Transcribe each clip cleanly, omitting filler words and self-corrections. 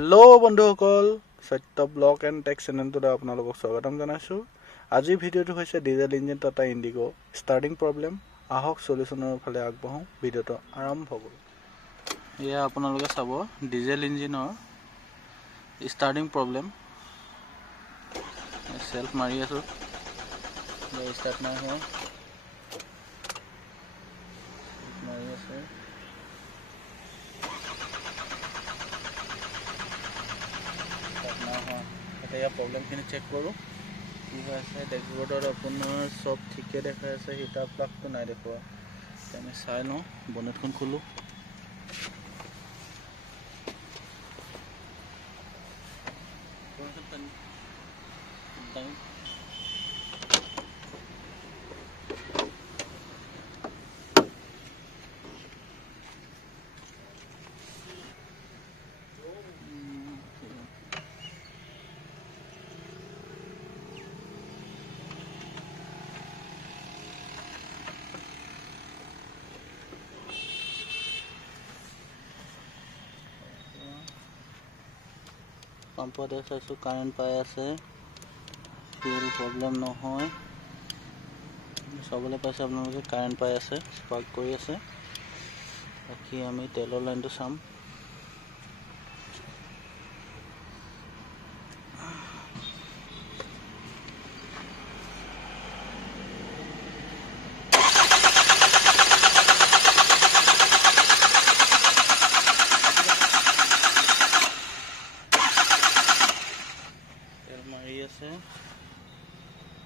Hello बंधुসকল सत्य blog and take चैनलটোত আপোনালোকক স্বাগতম জনাইছো। আজিৰ ভিডিওটো হৈছে diesel engine Tata Indigo starting problem. আহক সলিউশনৰ ফালে আগবঢ়ো। ভিডিওটো আৰম্ভ হ'ব। এয়া আপোনালোকে চাব ডিজেল ইঞ্জিনৰ স্টাर्टिंग प्रॉब्लम। সেলফ মাৰি আছো, স্টাৰ্ট নাই হোৱা, মাৰি আছে। प्रॉब्लम खिनि चेक करूँ कि डैशबोर्डर अपना सब ठीके देखा है। हीटर प्लग तो ना देखा मैं चाई लो। बनेटखन खोलो। पंपर देखा कारेंट पाई आसे, फ्यूल प्रॉब्लम নহয়। सबले पासे आपलोके कारेंट पाई आसे, स्पार्क কৰি আছে। বাকি আমি তেলৰ লাইনটো চাম।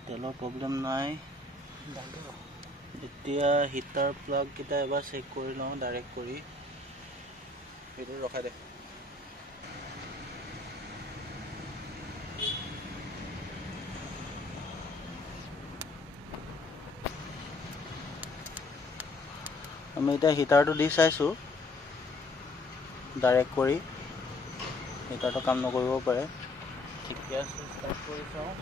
तेलर प्रॉब्लम नाई। इतना हीटर प्लग किटा एबार चेक कर लो डायरेक्ट करी रखा दे। আমি এটা হিটাৰটো দি চাইছো ডাইৰেক্ট কৰি, হিটাৰটো কাম নকৰিব পাৰে। ঠিকে আছে, স্টাৰ্ট কৰি চাওঁ।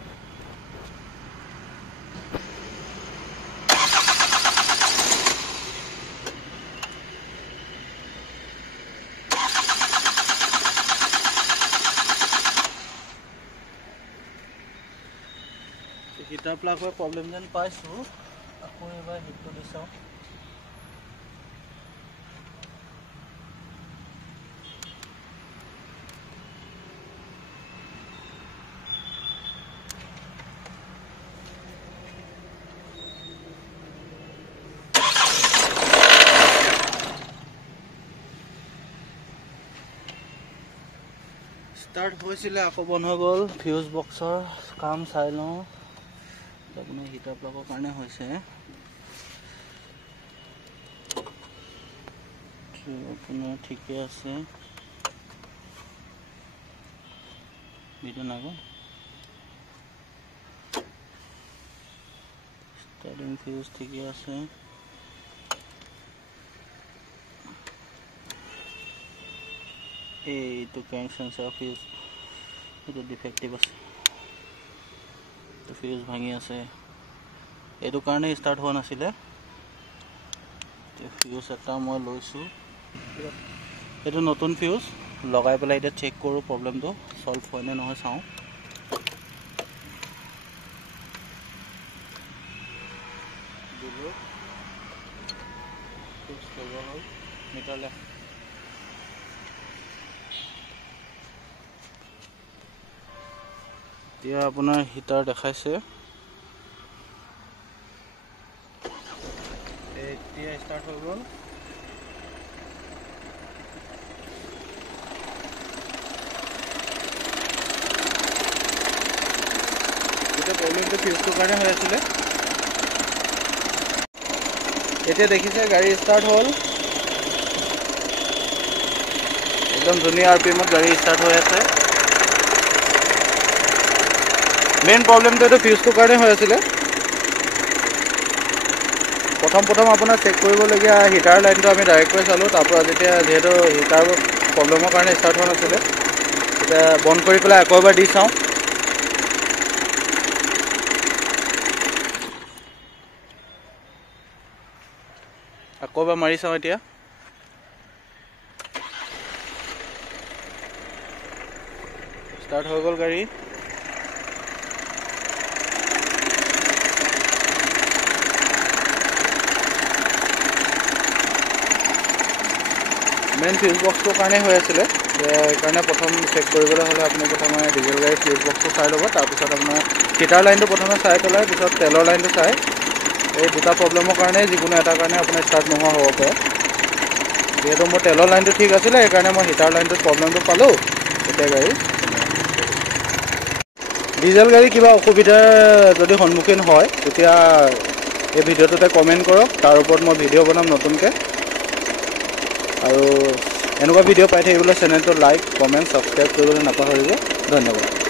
हीटर प्लग प्रॉब्लम जेन पाइছো, আকৌ এবাৰ হিটটো দি চাওঁ। स्टार्ट হৈছিলে আকৌ বন্ধ হৈ গ'ল। ফিউজ বক্সৰ কাম চাই লওঁ। अपना हीटर प्लगर कारण अपना ठीके আছে। स्टार्टिंग फ्यूज ठीके আছে। এইটো কারেন্ট সেন্সর ফিউজ এটা ডিফেক্টিভ আছে, ফিউজ ভাঙি আছে। এইটো কাৰণে স্টাৰ্ট হোৱা নাছিলে। ফিউজ এটা মই লৈছো, এইটো নতুন ফিউজ লগাই পেলাই এটা চেক কৰো প্ৰবলেমটো সলভ হয় নে নহয় চাওঁ। দিলো ফিক্স কৰিব হ'ল মিটাৰলে। এতিয়া আপোনাৰ হিটাৰ দেখাইছে। এতিয়া স্টাৰ্ট হৈ গ'ল। এটা প্ৰবলেমটো ফিউজটোৰ কাৰণে হৈ আছিলে। এতিয়া দেখিছে গাড়ী স্টার্ট হ'ল। একদম ধুনীয়া আরপিএমত গাড়ী স্টার্ট হৈ আছে। मेन प्रॉब्लम तो फ्यूजटोर कारण हो आছিলে। प्रथम अपना चेक करबलगिया हिटार लाइन तो आम डायरेक्ट चालू। तार जेहेतु हिटार प्रॉब्लम कारण स्टार्ट हो नाছিলে, बंद कर पे आको एबार दी चाওঁ। आको एबार मारि चाওঁ। এতিয়া স্টাৰ্ট হৈ গ'ল গাড়ী। মেইন ফিউজ বক্সটোৰ কাৰণে হৈ আছিলে, সেইকাৰণে প্ৰথম চেক কৰিবলৈ হ'লে আপুনি প্ৰথমে ডিজেল গাড়ীৰ ফিউজ বক্সটো চাই ল'ব। তাৰপিছত আপোনাৰ হিটাৰ লাইনটো প্ৰথমে চাই পেলাই পিছত তেলৰ লাইনটো চাই, এই দুটা প্ৰব্লেমৰ কাৰণে যিকোনো এটা কাৰণে আপোনাৰ ষ্টাৰ্ট নোহোৱা হ'ব পাৰে। যিহেতু মোৰ তেলৰ লাইনটো ঠিক আছিলে, সেইকাৰণে মই হিটাৰ লাইনটোত প্ৰব্লেমটো পালোঁ। এতিয়া গাড়ী ডিজেল গাড়ী কিবা অসুবিধাৰ যদি সন্মুখীন হয়, তেতিয়া এই ভিডিঅ'টোতে কমেণ্ট কৰক, তাৰ ওপৰত মই ভিডিঅ' বনাম নতুনকৈ। আৰু এনেকুৱা ভিডিঅ' পাই থাকিবলৈ চেনেলটো লাইক, কমেণ্ট, ছাবস্ক্ৰাইব কৰিবলৈ নাপাহৰিব। ধন্যবাদ।